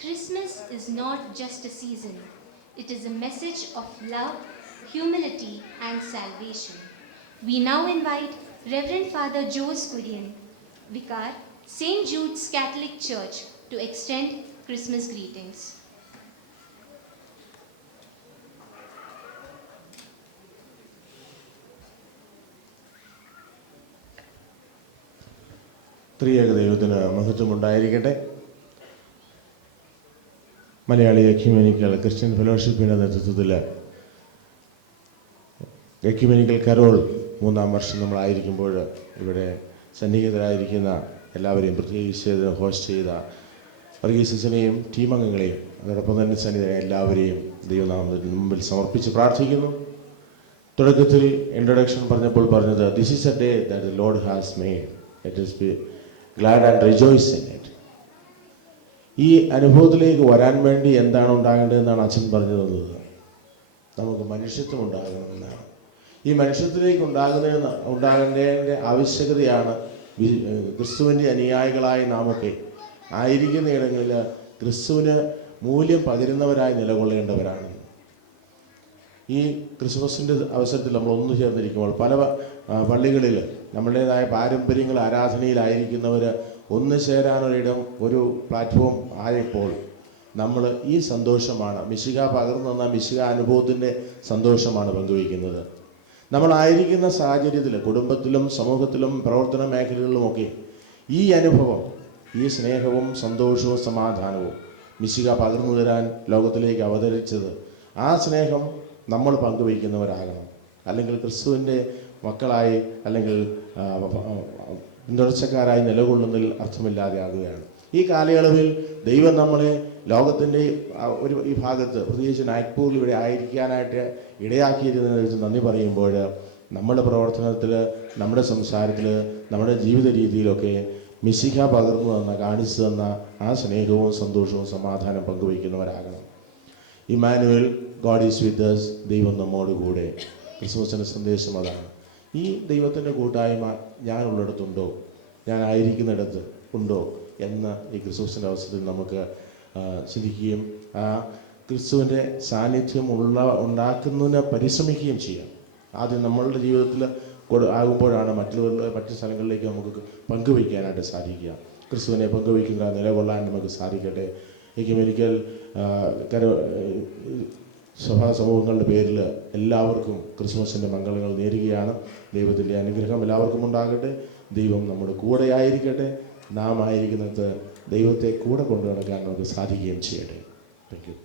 Christmas is not just a season, it is a message of love, humility, and salvation. We now invite Reverend Father Joe Squiddian, Vicar, St. Jude's Catholic Church, to extend Christmas greetings. ത്രിയേക ദൈവത്തിന് മഹത്വമുണ്ടായിരിക്കട്ടെ. Malayali ecumenical Christian ഫെലോഷിപ്പിൻ്റെ നേതൃത്വത്തിൽ ecumenical Carol 3-ാം വർഷം നമ്മളായിരിക്കുമ്പോൾ ഇവിടെ സന്നിഹിതരായിരിക്കുന്ന എല്ലാവരെയും, പ്രത്യേകിച്ച് host ചെയ്ത വർഗീസിനെയും team അംഗങ്ങളെയും അതോടൊപ്പം തന്നെ സന്നിഹിതരായ എല്ലാവരെയും ദൈവനാമത്തിന് മുമ്പിൽ സമർപ്പിച്ച് പ്രാർത്ഥിക്കുന്നു. തുടക്കത്തിൽ ഇൻട്രൊഡക്ഷൻ പറഞ്ഞപ്പോൾ പറഞ്ഞത്, this is A day that the Lord has made, let us be glad and rejoice in it. ഈ അനുഭവത്തിലേക്ക് വരാൻ വേണ്ടി എന്താണ് ഉണ്ടാകേണ്ടതെന്നാണ് അച്ഛൻ പറഞ്ഞു തന്നത്. നമുക്ക് മനുഷ്യത്വം ഉണ്ടാകണമെന്നാണ്. ഈ മനുഷ്യത്തിലേക്ക് ഉണ്ടാകേണ്ടതിൻ്റെ ആവശ്യകതയാണ് ക്രിസ്തുവിൻ്റെ അനുയായികളായി നാമൊക്കെ ആയിരിക്കുന്ന ഇടങ്ങളിൽ ക്രിസ്തുവിന് മൂല്യം പകരുന്നവരായി നിലകൊള്ളേണ്ടവരാണ്. ഈ ക്രിസ്മസിൻ്റെ അവസരത്തിൽ നമ്മൾ ഒന്നു ചേർന്നിരിക്കുമ്പോൾ പല പള്ളികളിൽ നമ്മുടേതായ പാരമ്പര്യങ്ങൾ ആരാധനയിലായിരിക്കുന്നവർ ഒന്ന് ചേരാനൊരിടം, ഒരു പ്ലാറ്റ്ഫോം ആയപ്പോൾ നമ്മൾ ഈ സന്തോഷമാണ്, മിശിഹ പകർന്നു തന്ന മിശിഹ അനുഭവത്തിൻ്റെ സന്തോഷമാണ് പങ്കുവയ്ക്കുന്നത്. നമ്മളായിരിക്കുന്ന സാഹചര്യത്തിൽ, കുടുംബത്തിലും സമൂഹത്തിലും പ്രവർത്തന മേഖലകളിലുമൊക്കെ ഈ അനുഭവം, ഈ സ്നേഹവും സന്തോഷവും സമാധാനവും മിശിഹ പകർന്നു തരാൻ ലോകത്തിലേക്ക് അവതരിച്ചത്, ആ സ്നേഹം നമ്മൾ പങ്കുവയ്ക്കുന്നവരാകണം. അല്ലെങ്കിൽ ക്രിസ്തുവിൻ്റെ മക്കളായി അല്ലെങ്കിൽ പിന്തുടർച്ചക്കാരായി നിലകൊള്ളുന്നതിൽ അർത്ഥമില്ലാതെ ആകുകയാണ്. ഈ കാലയളവിൽ ദൈവം നമ്മളെ ലോകത്തിൻ്റെ ഈ ഭാഗത്ത്, പ്രത്യേകിച്ച് നാഗ്പൂരിൽ ഇവിടെ ആയിരിക്കാനായിട്ട് ഇടയാക്കിയിരുന്നതിനെ കുറിച്ച് നന്ദി പറയുമ്പോൾ, നമ്മുടെ പ്രവർത്തനത്തിൽ, നമ്മുടെ സംസാരത്തിൽ, നമ്മുടെ ജീവിത രീതിയിലൊക്കെ മിശിഹ പകർന്നു തന്ന, കാണിച്ചു തന്ന ആ സ്നേഹവും സന്തോഷവും സമാധാനം പങ്കുവയ്ക്കുന്നവരാകണം. Emmanuel, God is with us, ദൈവം നമ്മോട് കൂടെ. ക്രിസ്മസിൻ്റെ സന്ദേശം അതാണ്. ഈ ദൈവത്തിൻ്റെ കൂട്ടായ്മ ഞാനുള്ളിടത്തുണ്ടോ, ഞാൻ ആയിരിക്കുന്നിടത്ത് ഉണ്ടോ എന്ന് ഈ ക്രിസ്മസിൻ്റെ അവസരത്തിൽ നമുക്ക് ചിന്തിക്കുകയും ആ ക്രിസ്തുവിൻ്റെ സാന്നിധ്യം ഉണ്ടാക്കുന്നതിന് പരിശ്രമിക്കുകയും ചെയ്യാം. ആദ്യം നമ്മളുടെ ജീവിതത്തിൽ ആകുമ്പോഴാണ് മറ്റു സ്ഥലങ്ങളിലേക്ക് നമുക്ക് പങ്കുവയ്ക്കാനായിട്ട് സാധിക്കുക. ക്രിസ്തുവിനെ പങ്കുവയ്ക്കുന്ന നിലകൊള്ളാൻ നമുക്ക് സാധിക്കട്ടെ. എക്യുമെനിക്കൽ സഭാ സമൂഹങ്ങളുടെ പേരിൽ എല്ലാവർക്കും ക്രിസ്മസിൻ്റെ മംഗളങ്ങൾ നേരുകയാണ്. ദൈവത്തിൻ്റെ അനുഗ്രഹം എല്ലാവർക്കും ഉണ്ടാകട്ടെ. ദൈവം നമ്മുടെ കൂടെ ആയിരിക്കട്ടെ. നാം ആയിരിക്കുന്നത് ദൈവത്തെ കൂടെ കൊണ്ടു നടക്കാൻ നമുക്ക് സാധിക്കുകയും ചെയ്യട്ടെ. Thank you.